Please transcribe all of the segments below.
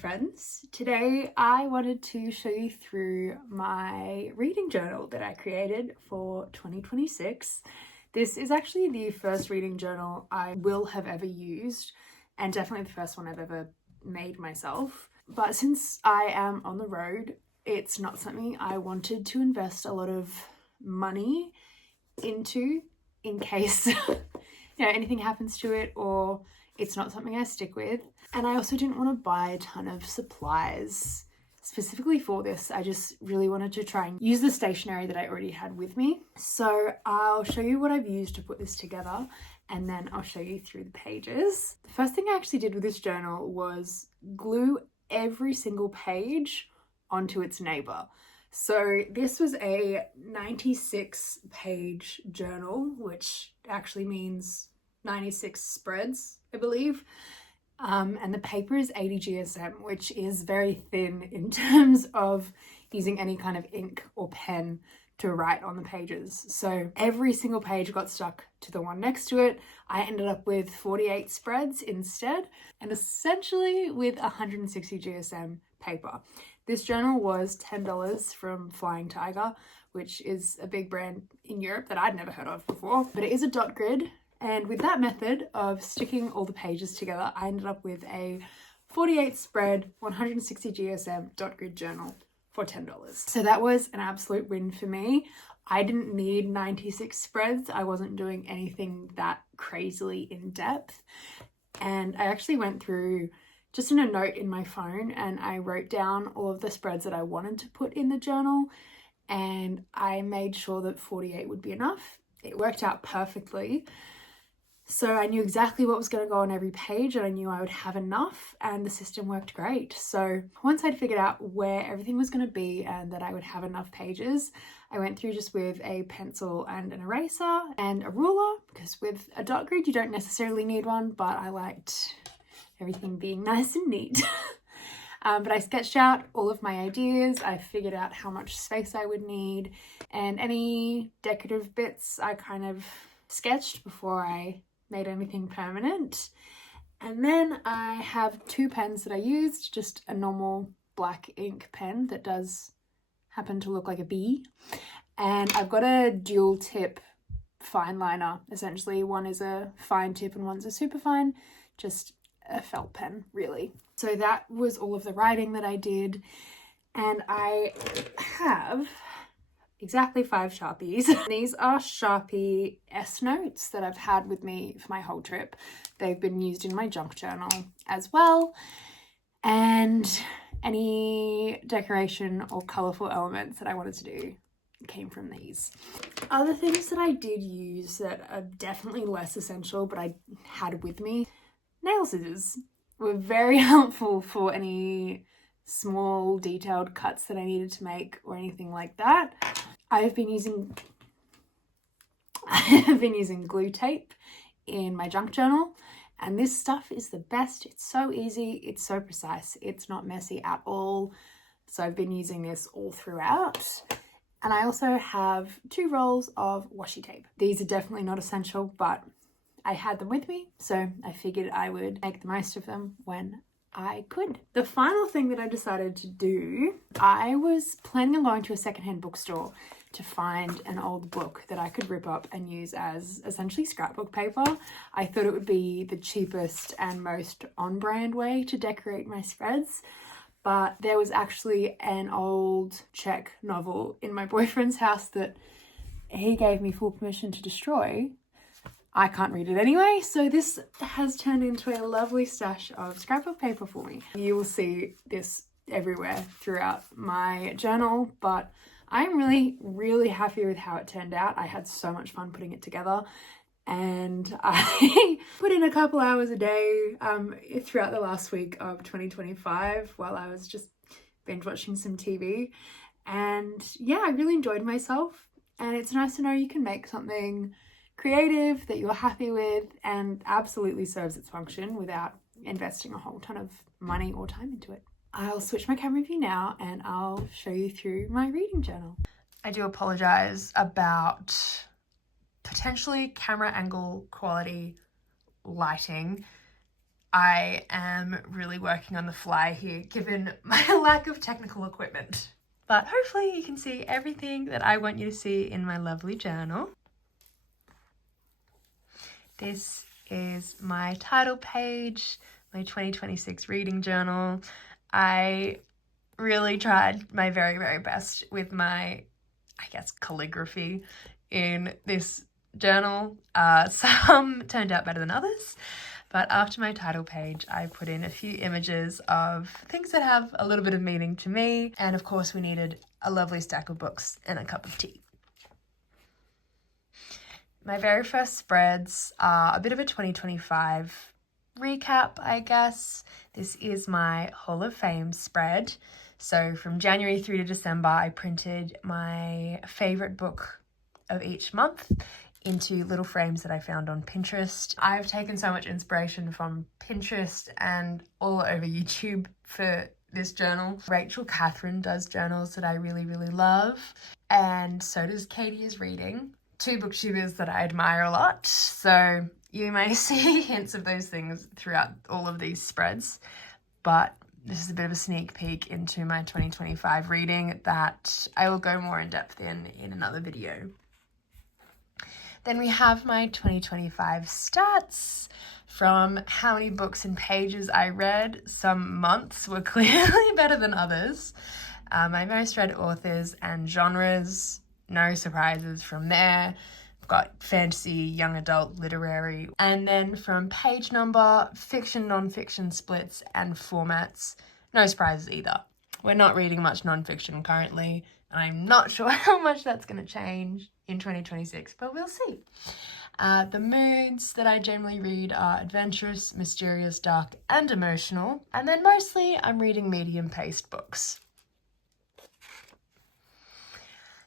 friends. Today I wanted to show you through my reading journal that I created for 2026. This is actually the first reading journal I will have ever used, and definitely the first one I've ever made myself. But since I am on the road, it's not something I wanted to invest a lot of money into in case anything happens to it, or it's not something I stick with. And I also didn't want to buy a ton of supplies specifically for this. I just really wanted to try and use the stationery that I already had with me. So I'll show you what I've used to put this together, and then I'll show you through the pages. The first thing I actually did with this journal was glue every single page onto its neighbor. So this was a 96 page journal, which actually means 96 spreads, I believe. And the paper is 80 GSM, which is very thin in terms of using any kind of ink or pen to write on the pages. So every single page got stuck to the one next to it. I ended up with 48 spreads instead, and essentially with 160 GSM paper. This journal was $10 from Flying Tiger, which is a big brand in Europe that I'd never heard of before. But it is a dot grid, and with that method of sticking all the pages together, I ended up with a 48 spread, 160 GSM dot grid journal for $10. So that was an absolute win for me. I didn't need 96 spreads. I wasn't doing anything that crazily in depth. And I actually went through just in a note in my phone, and I wrote down all of the spreads that I wanted to put in the journal, and I made sure that 48 would be enough. It worked out perfectly. So I knew exactly what was going to go on every page, and I knew I would have enough, and the system worked great. So once I'd figured out where everything was going to be and that I would have enough pages, I went through just with a pencil and an eraser and a ruler, because with a dot grid you don't necessarily need one, but I liked everything being nice and neat. But I sketched out all of my ideas. I figured out how much space I would need, and any decorative bits I kind of sketched before I made anything permanent. And then I have two pens that I used, just a normal black ink pen that does happen to look like a bee, and I've got a dual tip fine liner. Essentially, one is a fine tip and one's a super fine, just a felt pen really. So that was all of the writing that I did, and I have exactly 5 Sharpies. These are Sharpie S notes that I've had with me for my whole trip. They've been used in my junk journal as well, and any decoration or colourful elements that I wanted to do came from these. Other things that I did use that are definitely less essential but I had with me: nail scissors were very helpful for any small detailed cuts that I needed to make or anything like that. I have been using glue tape in my junk journal, and this stuff is the best. It's so easy, it's so precise, it's not messy at all. So I've been using this all throughout. And I also have 2 rolls of washi tape. These are definitely not essential, but I had them with me, so I figured I would make the most of them when I could. The final thing that I decided to do, I was planning on going to a secondhand bookstore to find an old book that I could rip up and use as essentially scrapbook paper. I thought it would be the cheapest and most on-brand way to decorate my spreads, but there was actually an old Czech novel in my boyfriend's house that he gave me full permission to destroy. I can't read it anyway, so this has turned into a lovely stash of scrapbook paper for me. You will see this everywhere throughout my journal, but I'm really happy with how it turned out. I had so much fun putting it together, and I put in a couple hours a day throughout the last week of 2025 while I was just binge watching some TV. And yeah, I really enjoyed myself, and it's nice to know you can make something creative that you're happy with and absolutely serves its function without investing a whole ton of money or time into it. I'll switch my camera view now and I'll show you through my reading journal. I do apologize about potentially camera angle quality, lighting. I am really working on the fly here, given my lack of technical equipment. But hopefully you can see everything that I want you to see in my lovely journal. This is my title page, my 2026 reading journal. I really tried my very, very best with my, I guess, calligraphy in this journal. Some turned out better than others. But after my title page, I put in a few images of things that have a little bit of meaning to me. And of course, we needed a lovely stack of books and a cup of tea. My very first spreads are a bit of a 2025 recap, I guess. This is my Hall of Fame spread. So from January through to December, I printed my favorite book of each month into little frames that I found on Pinterest. I've taken so much inspiration from Pinterest and all over YouTube for this journal. Rachel Catherine does journals that I really, really love, and so does Katie is Reading, two booktubers that I admire a lot. So you may see hints of those things throughout all of these spreads, but this is a bit of a sneak peek into my 2025 reading that I will go more in depth in another video. Then we have my 2025 stats from how many books and pages I read. Some months were clearly better than others. My most read authors and genres, no surprises from there. I've got fantasy, young adult, literary. And then from page number, fiction, non-fiction splits and formats, no surprises either. We're not reading much non-fiction currently, and I'm not sure how much that's going to change in 2026, but we'll see. The moods that I generally read are adventurous, mysterious, dark, and emotional. And then mostly I'm reading medium-paced books.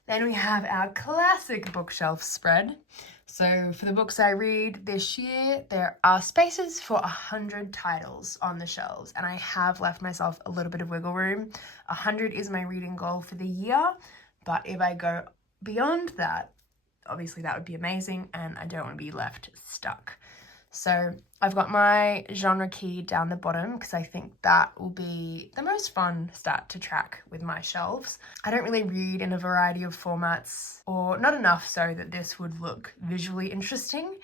Then we have our classic bookshelf spread. So for the books I read this year, there are spaces for 100 titles on the shelves, and I have left myself a little bit of wiggle room. 100 is my reading goal for the year, but if I go beyond that, obviously that would be amazing, and I don't want to be left stuck. So I've got my genre key down the bottom because I think that will be the most fun stat to track with my shelves. I don't really read in a variety of formats, or not enough so that this would look visually interesting.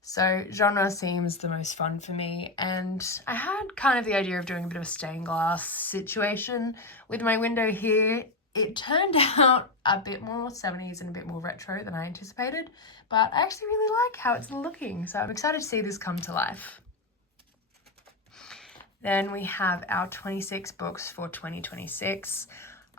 So genre seems the most fun for me, and I had kind of the idea of doing a bit of a stained glass situation with my window here. It turned out a bit more 70s and a bit more retro than I anticipated, but I actually really like how it's looking, so I'm excited to see this come to life. Then we have our 26 books for 2026.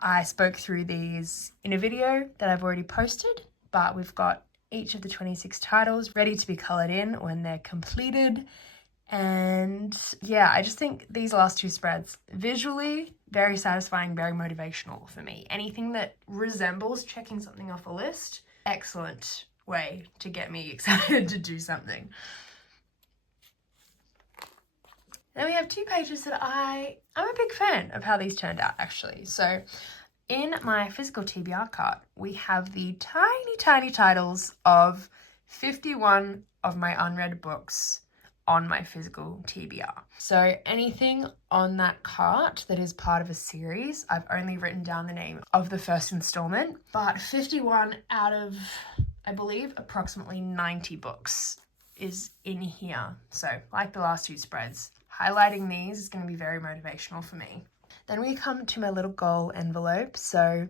I spoke through these in a video that I've already posted, but we've got each of the 26 titles ready to be coloured in when they're completed. And yeah, I just think these last two spreads, visually, very satisfying, very motivational for me. Anything that resembles checking something off a list, excellent way to get me excited to do something. Then we have two pages that I'm a big fan of how these turned out, actually. So in my physical TBR cart, we have the tiny, tiny titles of 51 of my unread books on my physical TBR. So anything on that cart that is part of a series, I've only written down the name of the first installment, but 51 out of, I believe, approximately 90 books is in here. So like the last two spreads, highlighting these is going to be very motivational for me. Then we come to my little goal envelope. So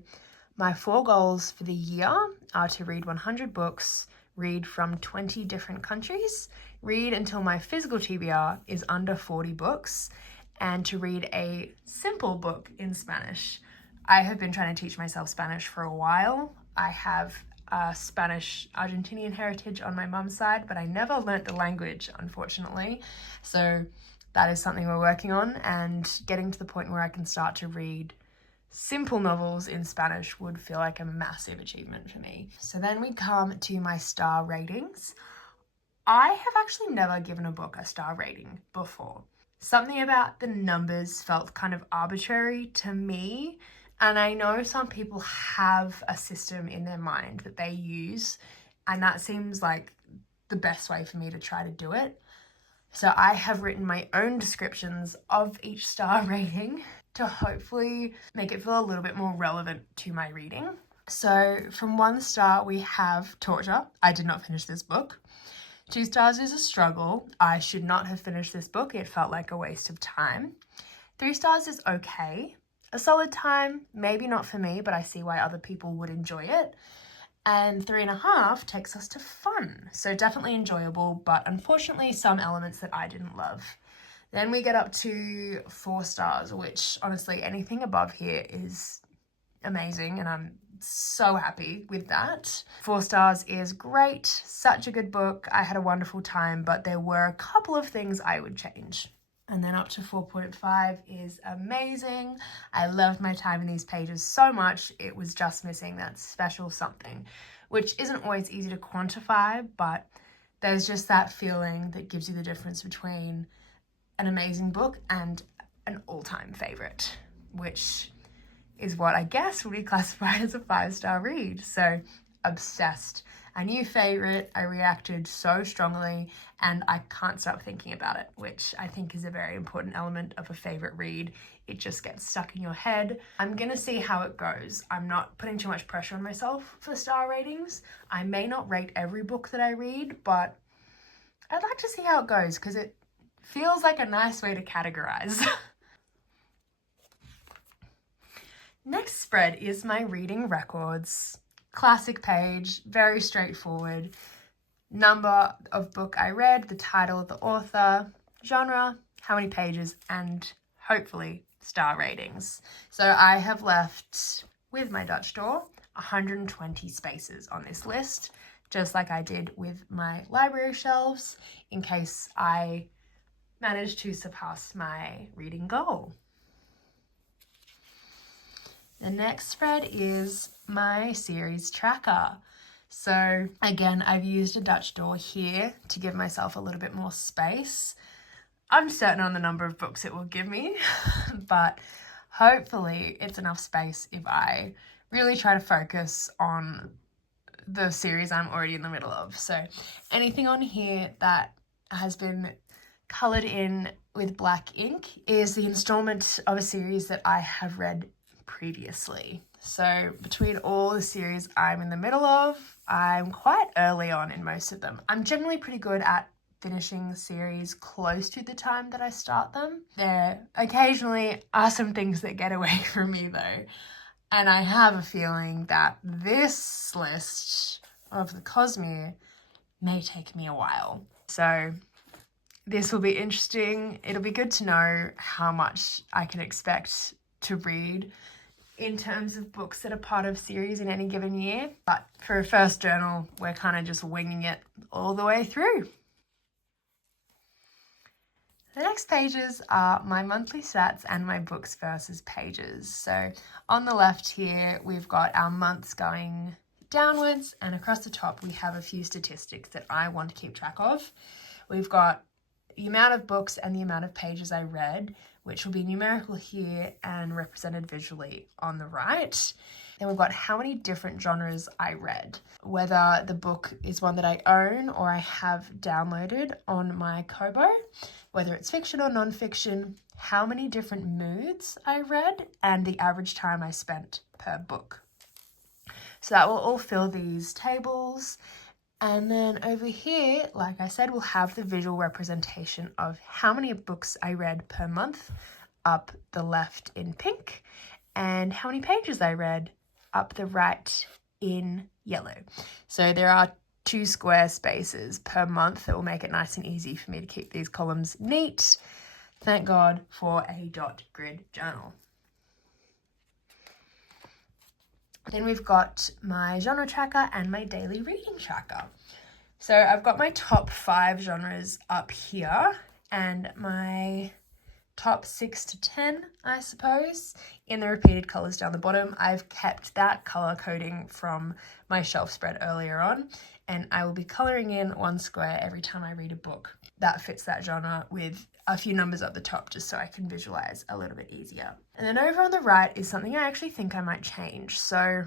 my 4 goals for the year are to read 100 books, read from 20 different countries, read until my physical TBR is under 40 books, and to read a simple book in Spanish. I have been trying to teach myself Spanish for a while. I have Spanish Argentinian heritage on my mum's side, but I never learnt the language, unfortunately. So that is something we're working on, and getting to the point where I can start to read simple novels in Spanish would feel like a massive achievement for me. So then we come to my star ratings. I have actually never given a book a star rating before. Something about the numbers felt kind of arbitrary to me, and I know some people have a system in their mind that they use, and that seems like the best way for me to try to do it. So I have written my own descriptions of each star rating to hopefully make it feel a little bit more relevant to my reading. So from 1 star, we have torture. I did not finish this book. 2 stars is a struggle. I should not have finished this book. It felt like a waste of time. 3 stars is okay. A solid time, maybe not for me, but I see why other people would enjoy it. And 3.5 takes us to fun. So definitely enjoyable, but unfortunately some elements that I didn't love. Then we get up to 4 stars, which honestly anything above here is amazing and I'm so happy with that. 4 stars is great, such a good book. I had a wonderful time, but there were a couple of things I would change. And then up to 4.5 is amazing. I loved my time in these pages so much. It was just missing that special something, which isn't always easy to quantify, but there's just that feeling that gives you the difference between an amazing book and an all-time favorite, which is what I guess would be classified as a 5-star read. So obsessed. A new favorite, I reacted so strongly and I can't stop thinking about it, which I think is a very important element of a favorite read. It just gets stuck in your head. I'm gonna see how it goes. I'm not putting too much pressure on myself for star ratings. I may not rate every book that I read, but I'd like to see how it goes because it feels like a nice way to categorize. Next spread is my reading records. Classic page, very straightforward. Number of book I read, the title of the author, genre, how many pages, and hopefully star ratings. So I have left, with my Dutch door, 120 spaces on this list, just like I did with my library shelves, in case I manage to surpass my reading goal. The next spread is my series tracker. So again, I've used a Dutch door here to give myself a little bit more space. I'm certain on the number of books it will give me, but hopefully it's enough space if I really try to focus on the series I'm already in the middle of. So anything on here that has been colored in with black ink is the installment of a series that I have read previously. So between all the series I'm in the middle of, I'm quite early on in most of them. I'm generally pretty good at finishing series close to the time that I start them. There occasionally are some things that get away from me though, and I have a feeling that this list of the Cosmere may take me a while. So this will be interesting. It'll be good to know how much I can expect to read in terms of books that are part of series in any given year. But for a first journal, we're kind of just winging it all the way through. The next pages are my monthly stats and my books versus pages. So on the left here, we've got our months going downwards, and across the top, we have a few statistics that I want to keep track of. We've got the amount of books and the amount of pages I read, which will be numerical here and represented visually on the right. Then we've got how many different genres I read, whether the book is one that I own or I have downloaded on my Kobo, whether it's fiction or non-fiction, how many different moods I read, and the average time I spent per book. So that will all fill these tables. And then over here, like I said, we'll have the visual representation of how many books I read per month up the left in pink, and how many pages I read up the right in yellow. So there are 2 square spaces per month that will make it nice and easy for me to keep these columns neat. Thank God for a dot grid journal. Then we've got my genre tracker and my daily reading tracker. So I've got my top 5 genres up here and my top 6 to 10, I suppose, in the repeated colours down the bottom. I've kept that colour coding from my shelf spread earlier on, and I will be colouring in 1 square every time I read a book that fits that genre with a few numbers up the top just so I can visualise a little bit easier. And then over on the right is something I actually think I might change. So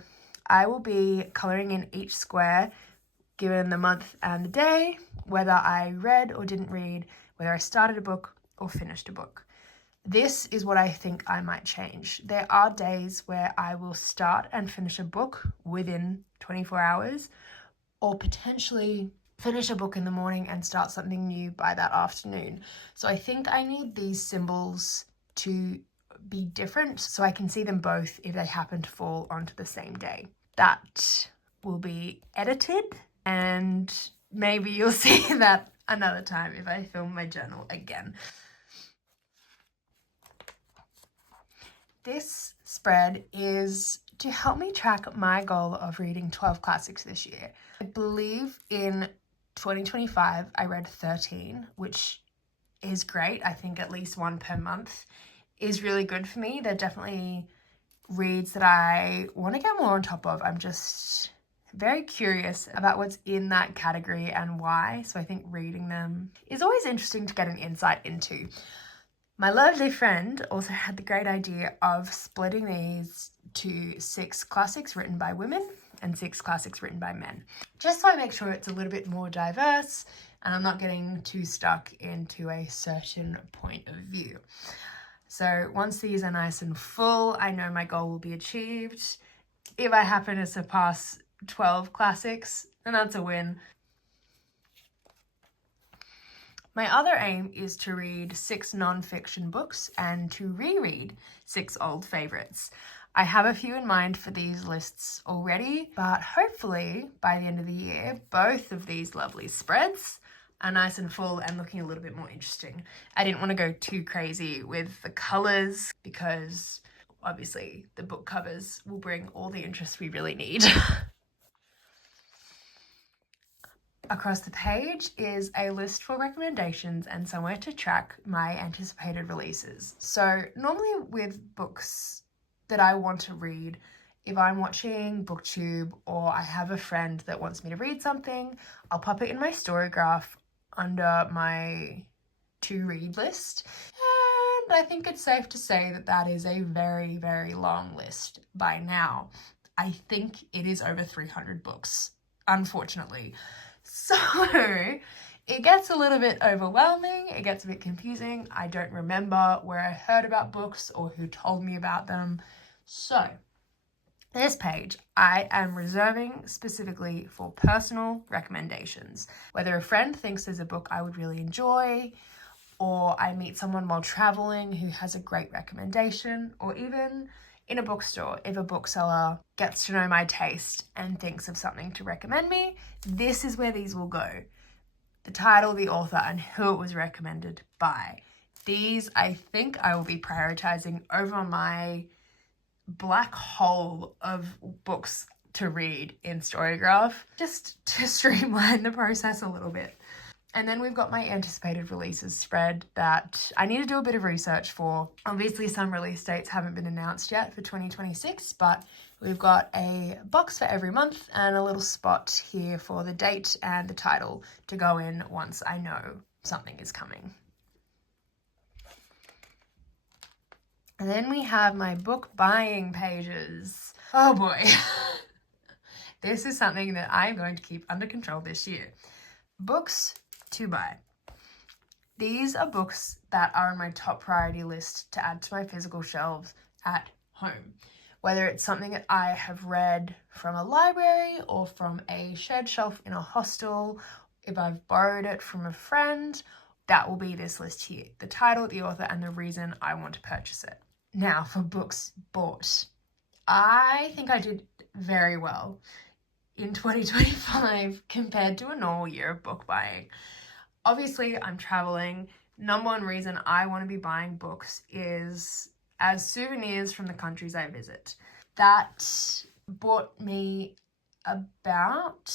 I will be colouring in each square given the month and the day, whether I read or didn't read, whether I started a book or finished a book. This is what I think I might change. There are days where I will start and finish a book within 24 hours, or potentially finish a book in the morning and start something new by that afternoon. So I think I need these symbols to be different so I can see them both if they happen to fall onto the same day. That will be edited, and maybe you'll see that another time if I film my journal again. This spread is to help me track my goal of reading 12 classics this year. I believe in 2025 I read 13, which is great. I think at least one per month is really good for me. They're definitely reads that I want to get more on top of. I'm just very curious about what's in that category and why. So I think reading them is always interesting to get an insight into. My lovely friend also had the great idea of splitting these to 6 classics written by women and 6 classics written by men, just so I make sure it's a little bit more diverse and I'm not getting too stuck into a certain point of view. So once these are nice and full, I know my goal will be achieved. If I happen to surpass 12 classics, then that's a win. My other aim is to read 6 non-fiction books and to reread 6 old favourites. I have a few in mind for these lists already, but hopefully by the end of the year, both of these lovely spreads are nice and full and looking a little bit more interesting. I didn't want to go too crazy with the colours because obviously the book covers will bring all the interest we really need. Across the page is a list for recommendations and somewhere to track my anticipated releases. So normally with books that I want to read, if I'm watching BookTube or I have a friend that wants me to read something, I'll pop it in my Storygraph under my to-read list. And I think it's safe to say that that is a very, very long list by now. I think it is over 300 books, unfortunately. So it gets a little bit overwhelming, it gets a bit confusing. I don't remember where I heard about books or who told me about them. So this page I am reserving specifically for personal recommendations. Whether a friend thinks there's a book I would really enjoy, or I meet someone while traveling who has a great recommendation, or even in a bookstore, if a bookseller gets to know my taste and thinks of something to recommend me, this is where these will go. The title, the author, and who it was recommended by. These, I think I will be prioritizing over my black hole of books to read in Storygraph, just to streamline the process a little bit. And then we've got my anticipated releases spread that I need to do a bit of research for. Obviously, some release dates haven't been announced yet for 2026, but we've got a box for every month and a little spot here for the date and the title to go in once I know something is coming. And then we have my book buying pages. Oh boy. This is something that I'm going to keep under control this year. Books to buy. These are books that are on my top priority list to add to my physical shelves at home. Whether it's something that I have read from a library or from a shared shelf in a hostel, if I've borrowed it from a friend, that will be this list here. The title, the author, and the reason I want to purchase it. Now for books bought. I think I did very well in 2025 compared to a normal year of book buying. Obviously, I'm traveling. Number one reason I want to be buying books is as souvenirs from the countries I visit. That bought me about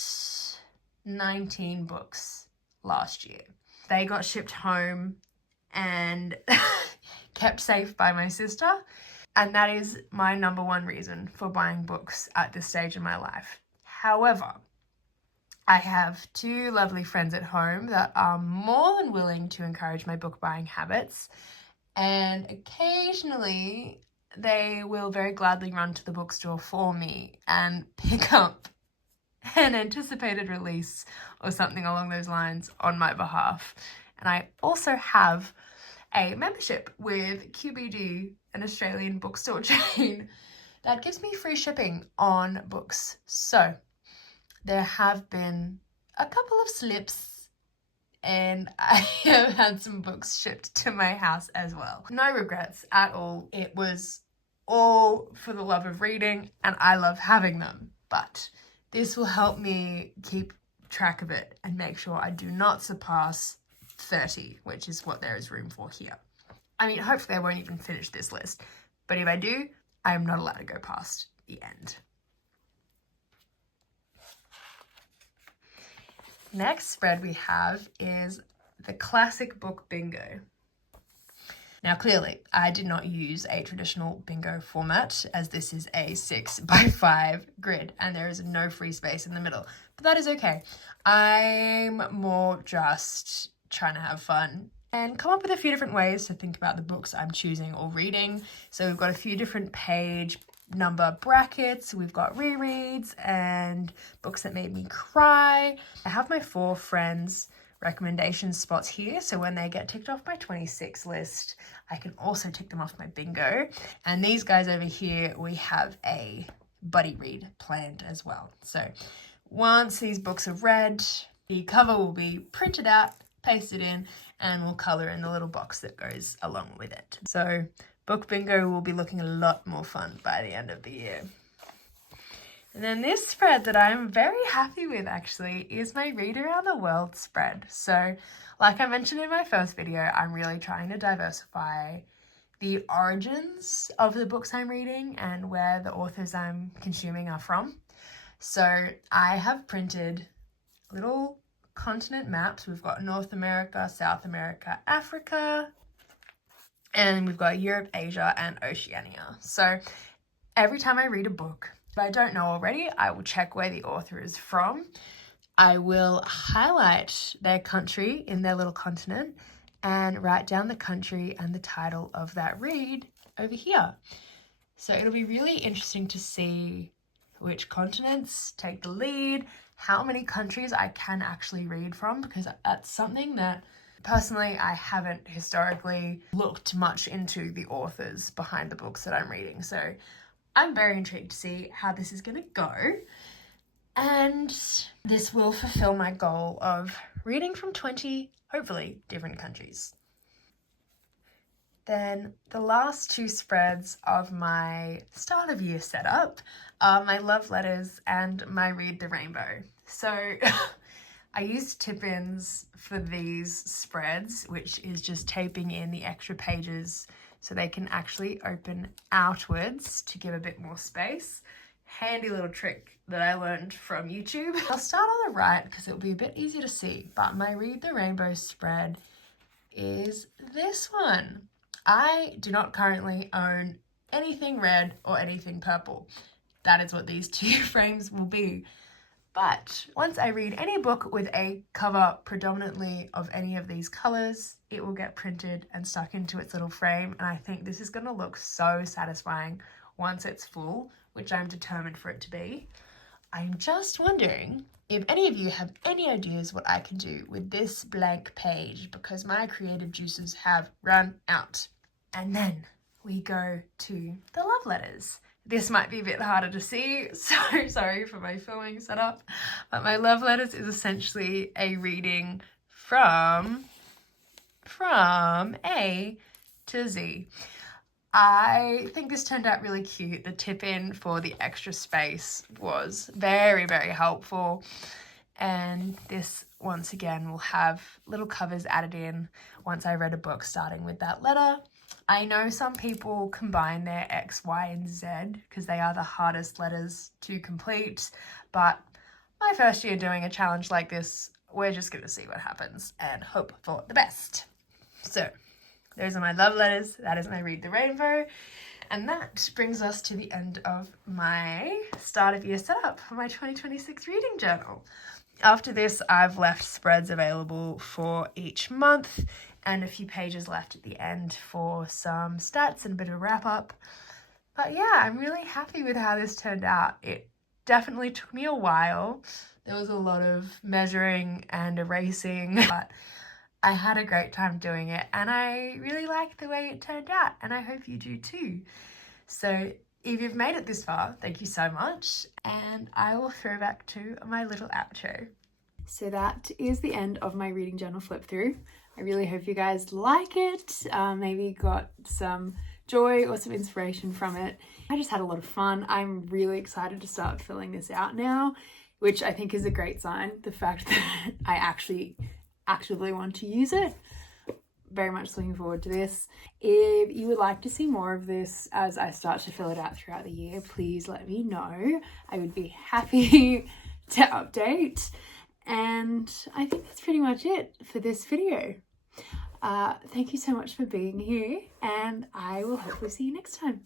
19 books last year. They got shipped home and kept safe by my sister. And that is my number one reason for buying books at this stage in my life. However, I have 2 lovely friends at home that are more than willing to encourage my book buying habits, and occasionally they will very gladly run to the bookstore for me and pick up an anticipated release or something along those lines on my behalf. And I also have a membership with QBD, an Australian bookstore chain, that gives me free shipping on books. So there have been a couple of slips and I have had some books shipped to my house as well. No regrets at all. It was all for the love of reading and I love having them, but this will help me keep track of it and make sure I do not surpass 30, which is what there is room for here. I mean, hopefully I won't even finish this list, but if I do, I am not allowed to go past the end. Next spread we have is the classic book bingo. Now clearly I did not use a traditional bingo format as this is a 6x5 grid and there is no free space in the middle, but that is okay. I'm more just trying to have fun and come up with a few different ways to think about the books I'm choosing or reading. So we've got a few different page number brackets, we've got rereads and books that made me cry. I have my 4 friends recommendation spots here, so when they get ticked off my 26 list, I can also tick them off my bingo. And these guys over here, we have a buddy read planned as well. So once these books are read, the cover will be printed out, pasted in, and we'll colour in the little box that goes along with it. So book bingo will be looking a lot more fun by the end of the year. And then this spread that I'm very happy with actually is my Read Around the World spread. So like I mentioned in my first video, I'm really trying to diversify the origins of the books I'm reading and where the authors I'm consuming are from. So I have printed little continent maps. We've got North America, South America, Africa, and we've got Europe, Asia, and Oceania. So every time I read a book, if I don't know already, I will check where the author is from. I will highlight their country in their little continent and write down the country and the title of that read over here. So it'll be really interesting to see which continents take the lead, how many countries I can actually read from, because that's something that personally I haven't historically looked much into the authors behind the books that I'm reading. So I'm very intrigued to see how this is going to go. And this will fulfill my goal of reading from 20, hopefully, different countries. Then the last 2 spreads of my start of year setup are my love letters and my Read the Rainbow. So I used tip-ins for these spreads, which is just taping in the extra pages so they can actually open outwards to give a bit more space. Handy little trick that I learned from YouTube. I'll start on the right because it'll be a bit easier to see, but my Read the Rainbow spread is this one. I do not currently own anything red or anything purple. That is what these 2 frames will be. But once I read any book with a cover predominantly of any of these colours, it will get printed and stuck into its little frame. And I think this is going to look so satisfying once it's full, which I'm determined for it to be. I'm just wondering if any of you have any ideas what I can do with this blank page, because my creative juices have run out. And then we go to the love letters. This might be a bit harder to see, so sorry for my filming setup, but my love letters is essentially a reading from A to Z. I think this turned out really cute. The tip-in for the extra space was very, very helpful. And this, once again, will have little covers added in once I read a book starting with that letter. I know some people combine their X, Y, and Z because they are the hardest letters to complete, but my first year doing a challenge like this, we're just going to see what happens and hope for the best. So those are my love letters. That is my Read the Rainbow. And that brings us to the end of my start of year setup for my 2026 reading journal. After this, I've left spreads available for each month and a few pages left at the end for some stats and a bit of a wrap up. But yeah, I'm really happy with how this turned out. It definitely took me a while. There was a lot of measuring and erasing, but I had a great time doing it and I really like the way it turned out, and I hope you do too. So if you've made it this far, thank you so much, and I will throw back to my little outro. So that is the end of my reading journal flip through. I really hope you guys like it, maybe got some joy or some inspiration from it. I just had a lot of fun. I'm really excited to start filling this out now, which I think is a great sign. The fact that I actually actively want to use it. Very much looking forward to this. If you would like to see more of this as I start to fill it out throughout the year, please let me know. I would be happy to update. And I think that's pretty much it for this video. Thank you so much for being here, and I will hopefully see you next time.